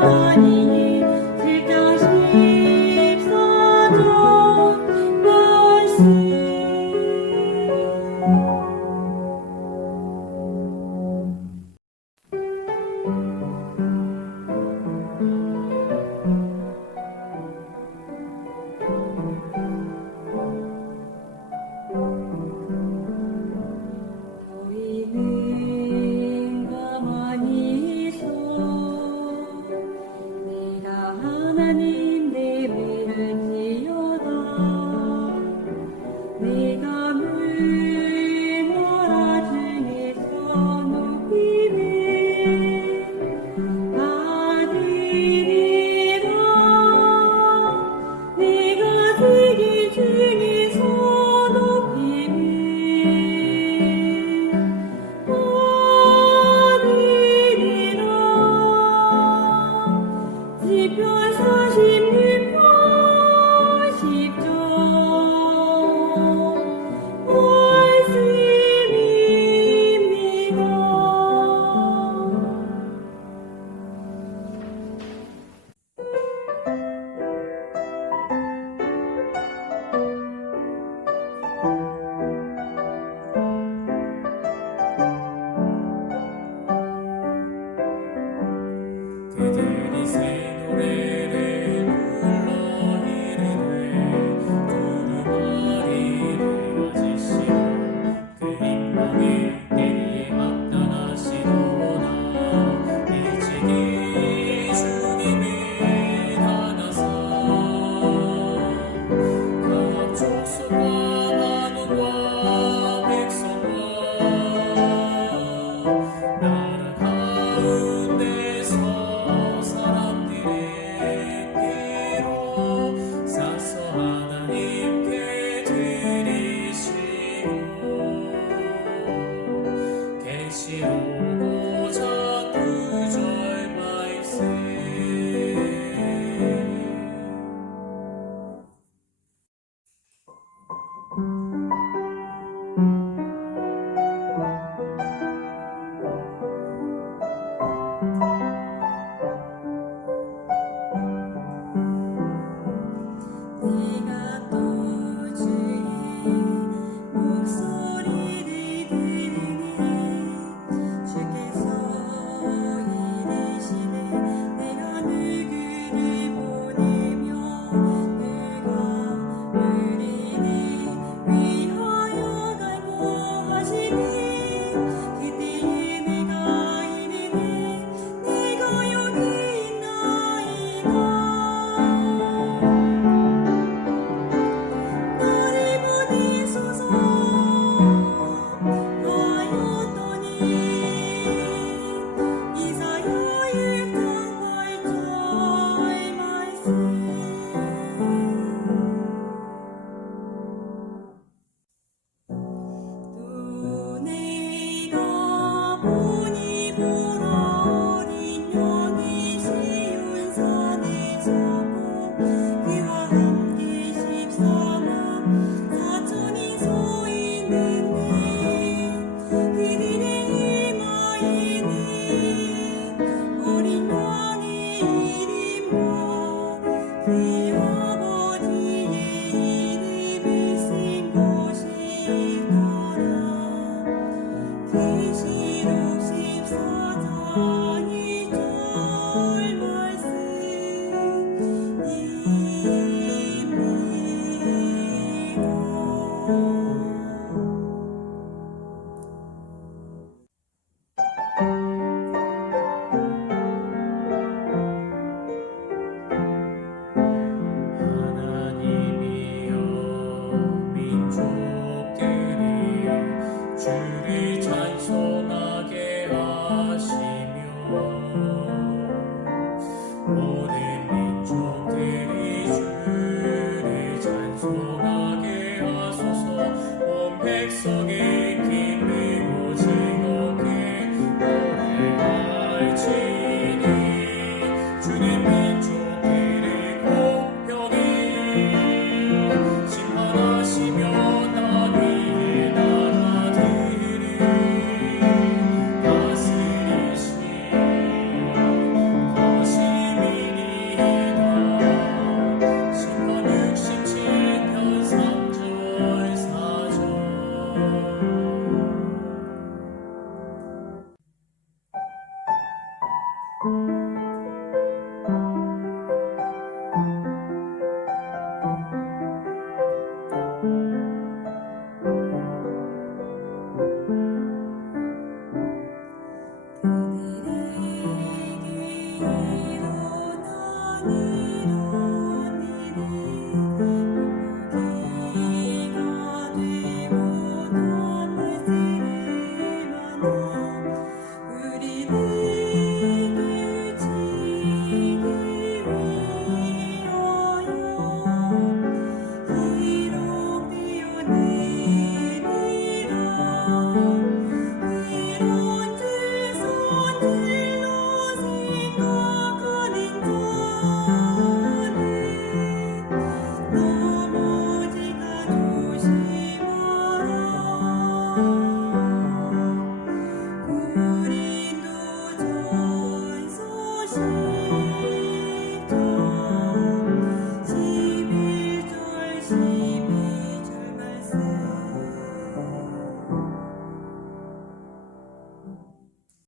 Bonnie.